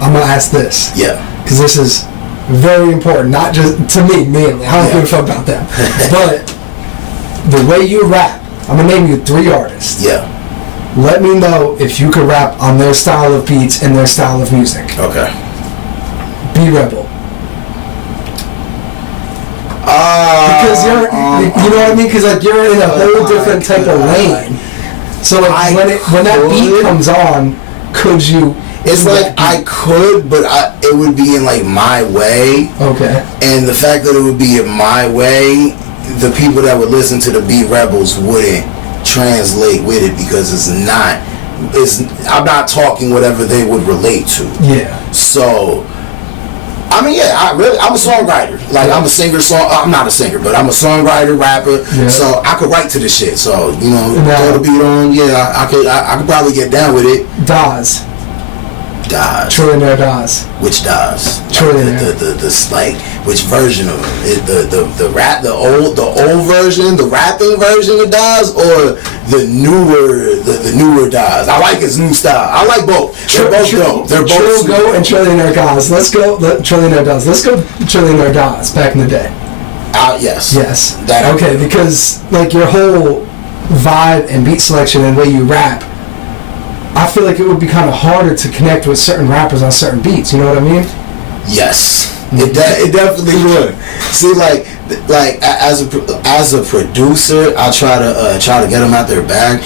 I'm gonna ask this. Yeah. Because this is very important, not just to me mainly. I don't give a fuck about them. But the way you rap, I'm gonna name you 3 artists. Yeah. Let me know if you could rap on their style of beats and their style of music. Okay. Be Rebel. Because you're, you know what I mean? Because you're in a whole different type of lane. So when that beat comes on, could you? It's I could, but it would be in my way. Okay. And the fact that it would be in my way, the people that would listen to the Be Rebels wouldn't translate with it, because I'm not talking whatever they would relate to. Yeah. So I mean, yeah, I'm a songwriter. Like, I'm a singer, I'm not a singer, but I'm a songwriter, rapper. Yeah. So I could write to this shit. So, you know, throw the beat on. Yeah, I could probably get down with it. Daz. Trillionaire Daz. Which Daz? Trillionaire. The like, which version of him? The rap, the old version, the rapping version of Daz, or the newer Daz? I like his new style. I like both. They're both dope. They're both Go and Trillionaire Daz. Let's go Trillionaire Daz. Let's go Trillionaire Daz back in the day. Yes. Okay, because like your whole vibe and beat selection and way you rap, I feel like it would be kind of harder to connect with certain rappers on certain beats. You know what I mean? Yes, it definitely would. See, like as a producer, I try to get them out their bag.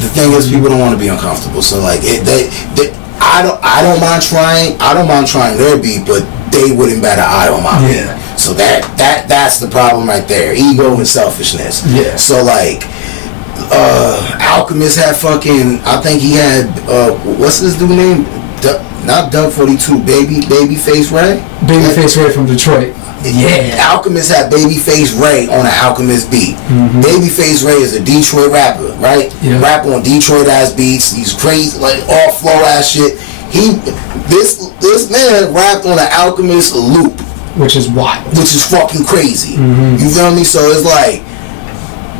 The thing is, people don't want to be uncomfortable. So like, I don't mind trying. I don't mind trying their beat, but they wouldn't bat an eye on my beat. So that's the problem right there. Ego and selfishness. Yeah. So like. Alchemist had fucking, I think he had what's his dude name? Not Doug 42, Babyface Ray. Babyface Ray from Detroit. Yeah. Alchemist had Babyface Ray on an Alchemist beat. Babyface Ray is a Detroit rapper, right? Yeah. Rap on Detroit ass beats. These crazy, like all flow ass shit. This man rapped on an Alchemist loop, which is wild. Which is fucking crazy. You feel me? So it's like,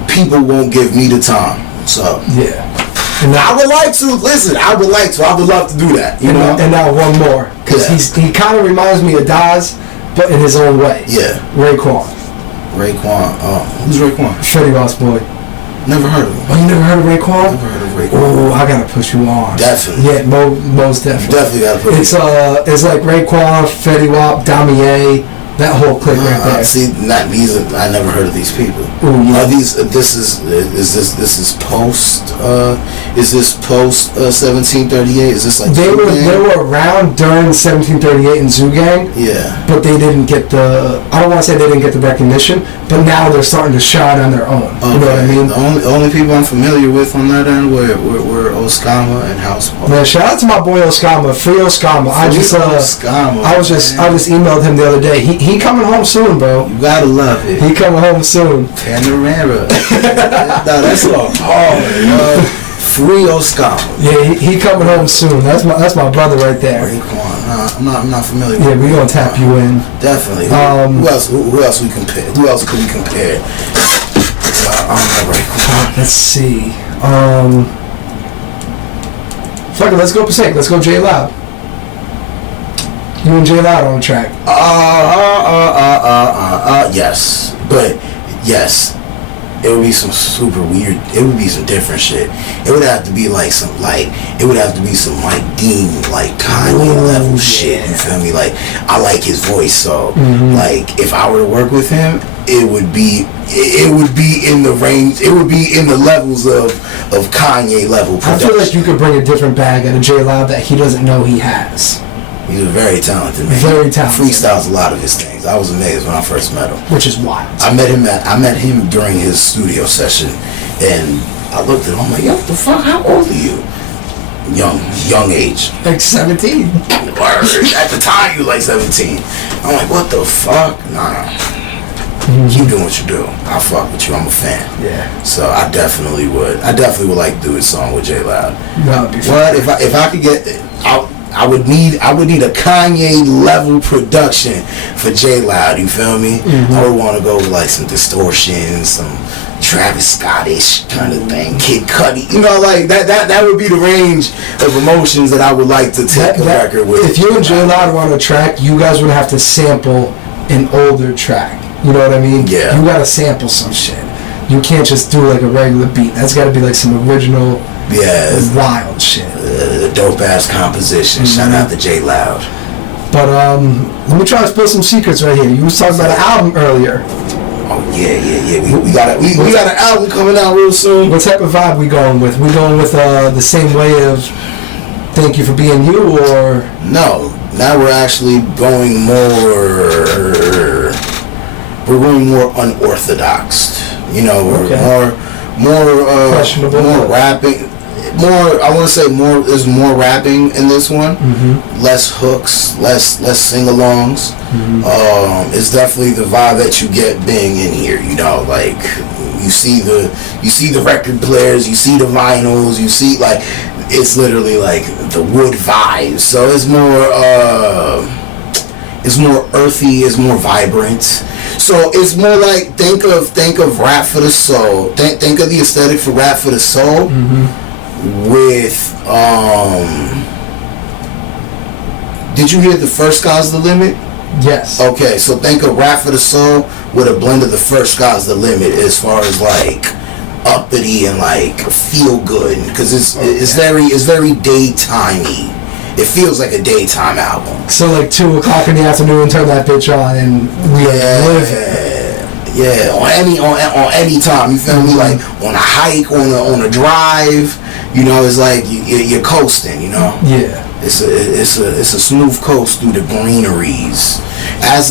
people won't give me the time. So yeah, I would like to listen. I would love to do that. You know. And now one more, because he kind of reminds me of Daz, but in his own way. Yeah. Raekwon. Who's Raekwon? Fetty Wap's boy. Never heard of him. Oh, you never heard of Raekwon? Never heard of Raekwon. Oh, I gotta put you on. Definitely. Yeah, most definitely. Definitely gotta put. It's like Raekwon, Fetty Wap, Damier. That whole clique right there. See, I never heard of these people. Ooh, yeah. This is post 1738? Is this like they were around during 1738 in Zoo Gang? Yeah. But they didn't get I don't want to say they didn't get the recognition, but now they're starting to shine on their own. Okay. You know what I mean? The only people I'm familiar with on that end were Oskama and House Party. Man, shout out to my boy Oskama, free Oskama. I just emailed him the other day. He coming home soon, bro. You gotta love it. He coming home soon. Panorama. No, that's all. Free Oskama. Yeah, he coming home soon. That's my brother right there. I'm not familiar. Yeah, we gonna tap you in. Definitely. Who else could we compare? Let's see. Fuck it, let's go Passaic. Let's go J Loud. You and J Loud on the track. Yes. But yes. It would be some super weird. It would be some different shit. It would have to be like some Dean, like Kanye level shit. You feel me? Like, I like his voice, so like if I were to work with him, it would be in the range. It would be in the levels of Kanye level production. I feel like you could bring a different bag at a J Loud that he doesn't know he has. He's a very talented man. Very talented. Freestyles a lot of his things. I was amazed when I first met him. Which is wild. I met him during his studio session, and I looked at him. I'm like, yo, what the fuck? How old are you? Young age. Like 17. At the time, you were like 17. I'm like, what the fuck? Nah. Keep doing what you do. I'll fuck with you. I'm a fan. Yeah. So I definitely would. I definitely would like to do a song with J Loud. That would be fun. But if I could get I would need a Kanye level production for J Loud. You feel me? I would want to go with like some distortion, some Travis Scottish kind of thing, Kid Cudi. You know, like that would be the range of emotions that I would like to take a record with. If you and J Loud were on a track, you guys would have to sample an older track. You know what I mean? Yeah. You gotta sample some shit. You can't just do like a regular beat. That's gotta be like some original, wild shit. Dope ass composition. Shout out to J Loud. But let me try to spill some secrets right here. You was talking about an album earlier. Oh yeah. We got an album coming out real soon. What type of vibe we going with? We going with the same way of Thank You for Being You, or no? Now we're actually going more. We're going more unorthodox. You know, we're more questionable, more rapping. more. I want to say more. There's more rapping in this one. Less hooks, less sing-alongs. It's definitely the vibe that you get being in here. You know, like you see the record players, you see the vinyls, you see like it's literally like the wood vibes. So it's more earthy, it's more vibrant. So it's more like think of rap for the soul. Think of the aesthetic for rap for the soul with did you hear the first Sky's the Limit? Yes. Okay, so think of rap for the soul with a blend of the first Sky's the Limit as far as like uppity and like feel good, because it's very daytimey. It feels like a daytime album. So like 2 o'clock in the afternoon, turn that bitch on and we live it. Yeah, on any time, you feel me? Like on a hike, on a drive, you know, it's like you're coasting, you know. Yeah. It's a smooth coast through the greeneries. As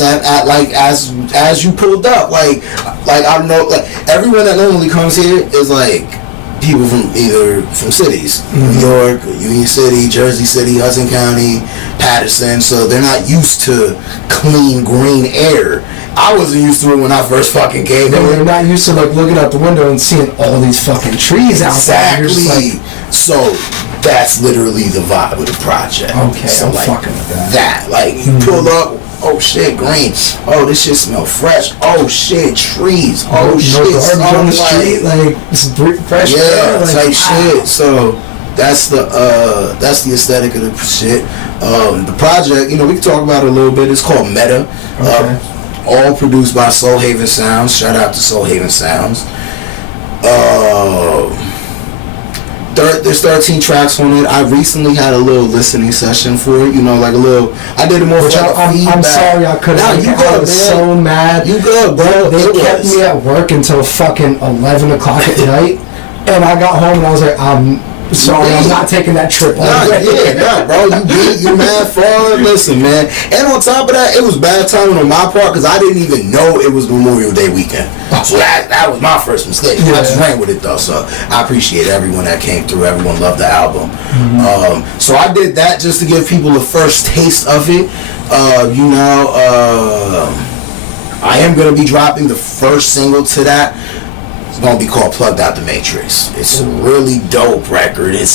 you pulled up, like I don't know, like everyone that normally comes here is like people from cities, New York, Union City, Jersey City, Hudson County, Paterson. So they're not used to clean green air. I wasn't used to it when I first fucking came here. They're not used to like looking out the window and seeing all these fucking trees outside. Exactly. So that's literally the vibe of the project. Okay, so I'm like fucking with that. That, like, you pull up, oh shit, green. Oh, this shit smell fresh. Oh shit, trees. Oh shit, garbage on the street, like it's fresh air, like, type shit. So that's the aesthetic of the shit. The project, you know, we can talk about it a little bit. It's called Meta. Okay. All produced by Soul Haven Sounds. Shout out to Soul Haven Sounds. There's 13 tracks on it. I recently had a little listening session for it. You know, like a little. I did it more for feedback. I'm sorry I couldn't. I was so mad. You good, bro? They kept me at work until fucking 11 o'clock at night, and I got home and I was like, I'm sorry, I'm not taking that trip. Bro. You mad for it? Listen, man. And on top of that, it was bad timing on my part because I didn't even know it was Memorial Day weekend. So that was my first mistake. I just ran with it though. So I appreciate everyone that came through. Everyone loved the album. So I did that just to give people a first taste of it. I am gonna be dropping the first single to that. It's gonna be called "Plugged Out the Matrix." It's a really dope record. It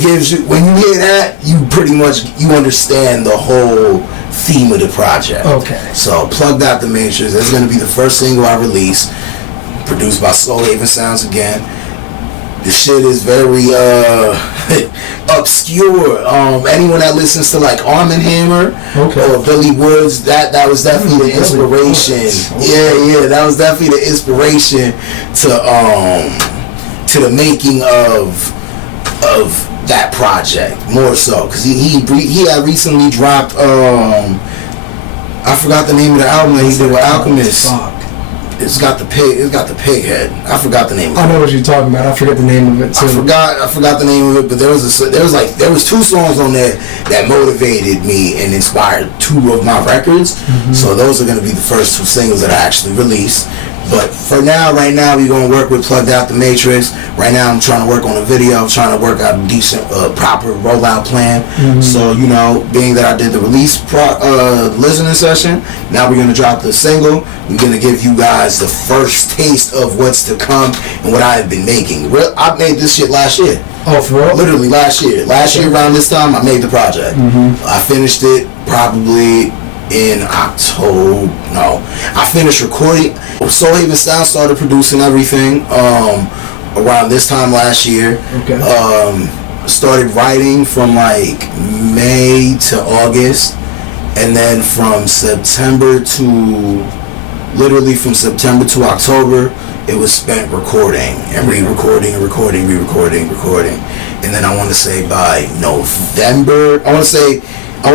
gives you, when you hear that, you pretty much understand the whole theme of the project. Okay. So "Plugged Out the Matrix" that's gonna be the first single I release, produced by Soul Haven Sounds again. The shit is very obscure. Anyone that listens to like Arm & Hammer or Billy Woods, that was definitely the inspiration. Yeah, that was definitely the inspiration to the making of that project, more so because he had recently dropped I forgot the name of the album that he did with Alchemist. It's got the pig head. I forgot the name of it. I know what you're talking about. I forget the name of it too. I forgot the name of it, but there was 2 songs on there that motivated me and inspired 2 of my records. So those are going to be the first 2 singles that I actually released. But for now, right now, we're going to work with Plugged Out the Matrix. Right now, I'm trying to work on a video. I'm trying to work out a decent, proper rollout plan. So, you know, being that I did the release listening session, now we're going to drop the single. We're going to give you guys the first taste of what's to come and what I've been making. I made this shit last year. Oh, for real? Literally last year. Last year around this time, I made the project. I finished it probably in October. No, I finished recording. Soul Haven Sound started producing everything around this time last year. Started writing from like May to August, and then from September to October, it was spent recording and re-recording and recording. And then I want to say by November, I want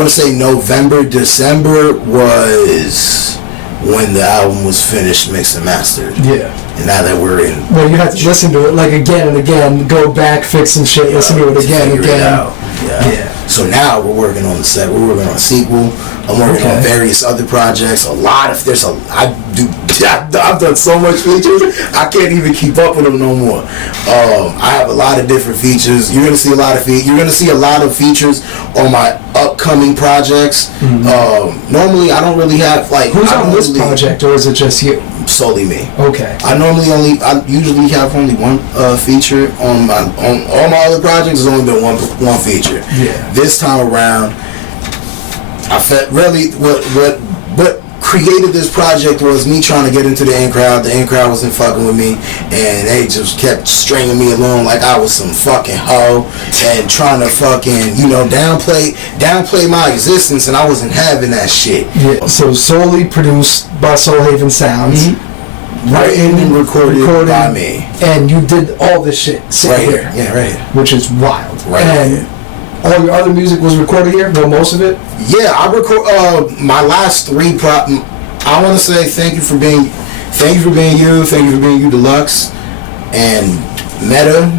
to say November, December was when the album was finished, mixed and mastered. Yeah. And now that we're in... Well, you have to listen to it like again and again, go back, fix some shit, listen to it again and again. Yeah. So now we're working on the set. We're working on a sequel. I'm working on various other projects. I've done so much features, I can't even keep up with them no more. I have a lot of different features. You're gonna see a lot of features on my upcoming projects. Normally, I don't really have Who's on this project, or is it just you? Solely me. Okay. I usually have only one feature on all my other projects. There's only been one feature. Yeah. This time around, I felt really what created this project was me trying to get into the in crowd. The in crowd wasn't fucking with me, and they just kept stringing me along like I was some fucking hoe and trying to fucking downplay my existence, and I wasn't having that shit. Yeah. So solely produced by Soul Haven Sounds. Written and recorded by me. And you did all this shit right here. Yeah, right. Which is wild. Right. And all your other music was recorded here? Well, most of it? Yeah, I record my last three I want to say thank you for being you Deluxe, and Meta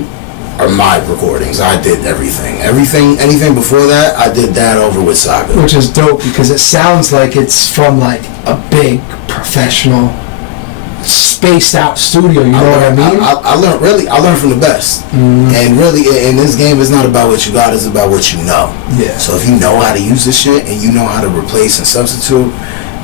are my recordings. I did anything before that, I did that over with Saga. Which is dope, because it sounds like it's from like a big professional spaced out studio, you know what I mean? I learned from the best. And really, in this game, it's not about what you got, it's about what you know. Yeah. So if you know how to use this shit and you know how to replace and substitute,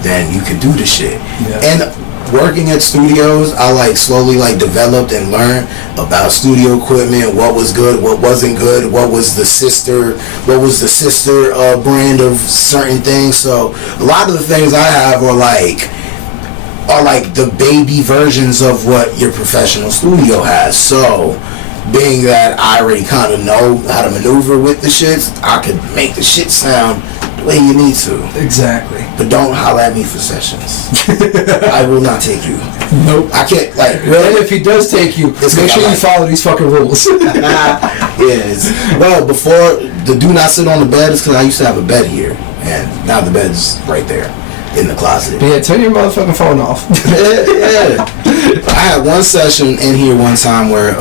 then you can do the shit. Yeah. And working at studios, I slowly developed and learned about studio equipment, what was good, what wasn't good, what was the sister brand of certain things. So a lot of the things I have are the baby versions of what your professional studio has. So being that I already kind of know how to maneuver with the shits, I could make the shit sound the way you need to. Exactly. But don't holler at me for sessions. I will not take you. Nope. I can't, really? And if he does take you, make sure you follow these fucking rules. Well, before, the do not sit on the bed is because I used to have a bed here. And now the bed's right there in the closet. Yeah, turn your motherfucking phone off. Yeah. I had one session in here one time where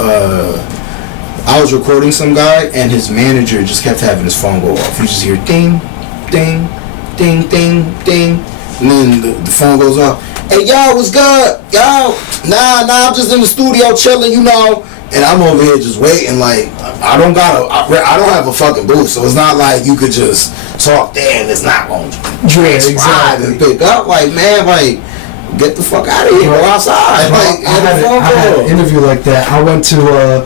I was recording some guy, and his manager just kept having his phone go off. You just hear ding, ding, ding, ding, ding, and then the phone goes off. Hey, yo, what's good? Yo, nah, I'm just in the studio chilling, you know. And I'm over here just waiting, I don't have a fucking booth, so it's not like you could just talk there and it's not going to transcribe and pick up. Get the fuck out of here, go outside. I had an interview like that. I went to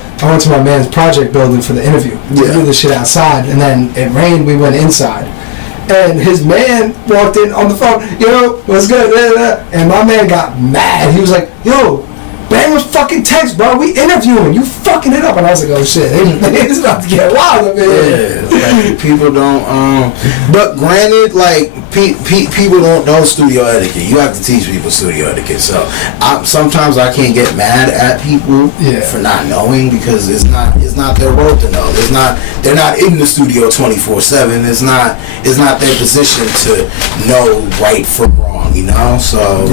my man's project building for the interview. We did this shit outside, and then it rained, we went inside. And his man walked in on the phone, yo, what's good? And my man got mad. He was like, yo, bang was fucking text, bro. We interviewing. You fucking it up. And I was like, oh shit, it's about to get wild up in here. Yeah, people don't. But granted, people don't know studio etiquette. You have to teach people studio etiquette. So sometimes I can't get mad at people for not knowing, because it's not their role to know. They're not in the studio 24/7. It's not their position to know right from wrong. You know. So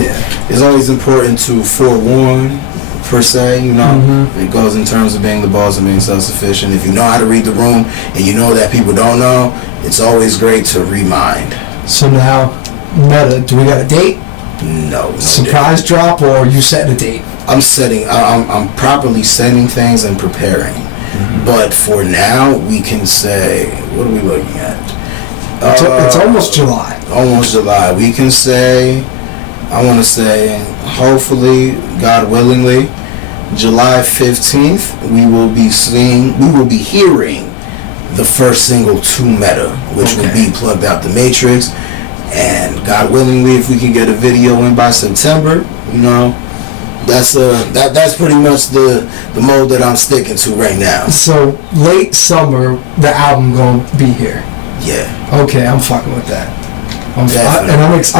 it's always important to forewarn, per se, you know. It goes in terms of being the boss and being self-sufficient. If you know how to read the room and you know that people don't know, it's always great to remind. So now, Meta, do we got a date? No. Surprise date. Drop, or you setting a date? I'm properly setting things and preparing. But for now, we can say, what are we looking at? It's almost July. Almost July. We can say, I want to say, hopefully, God willingly, July 15th, we will be hearing the first single to Meta, which will be Plugged Out the Matrix. And God willingly, if we can get a video in by September, you know, that's pretty much the mode that I'm sticking to right now. So late summer, the album gonna be here. Yeah. Okay, I'm fucking with that. I'm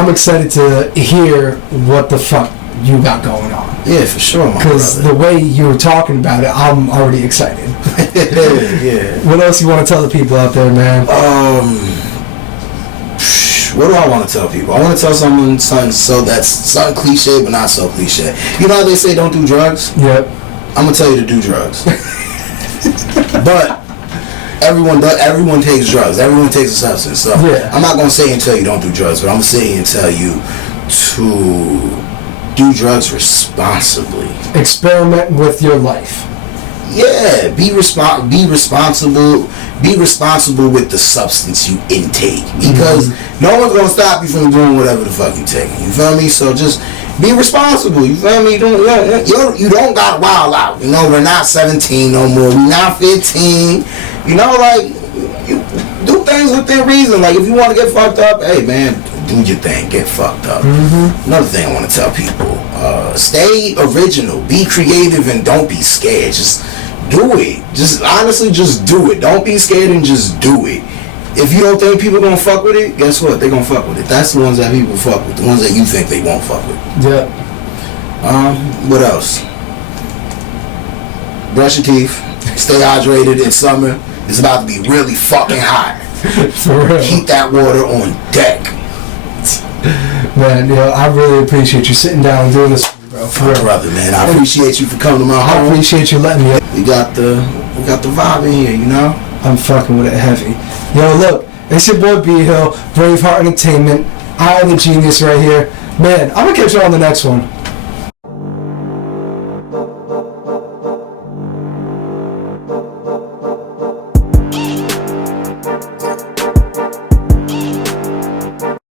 excited to hear what the fuck you got going on. Yeah, for sure, my because the way you were talking about it, I'm already excited. Yeah. What else you want to tell the people out there, man? What do I want to tell people? I want to tell something that's something cliche, but not so cliche. You know how they say don't do drugs? Yep. I'm gonna tell you to do drugs. But everyone does. Everyone takes drugs. Everyone takes a substance. So Yeah. I'm not gonna say and tell you don't do drugs, but I'm gonna say and tell you to do drugs responsibly. Experiment with your life. Yeah, be responsible. Be responsible with the substance you intake, because no one's gonna stop you from doing whatever the fuck you taking. You feel me? So just be responsible. You feel me? You don't got wild out. You know, we're not 17 no more. We're not 15. You know, like, you do things within reason. Like, if you want to get fucked up, hey man, do your thing. Get fucked up. Another thing I want to tell people: stay original, be creative, and don't be scared. Just do it. Just honestly, just do it. Don't be scared and just do it. If you don't think people gonna fuck with it, guess what? They gonna fuck with it. That's the ones that people fuck with. The ones that you think they won't fuck with. Yeah. What else? Brush your teeth. Stay hydrated in summer. It's about to be really fucking hot. For real. Keep that water on deck. Man, I really appreciate you sitting down and doing this, bro. For real. Brother, man, I appreciate you for coming to my I home. appreciate you letting me. We got the vibe in here, you know. I'm fucking with it heavy. Yo, look, it's your boy B Hill, BraveHeartEnt Entertainment. I am the genius right here. Man, I'm gonna catch you on the next one.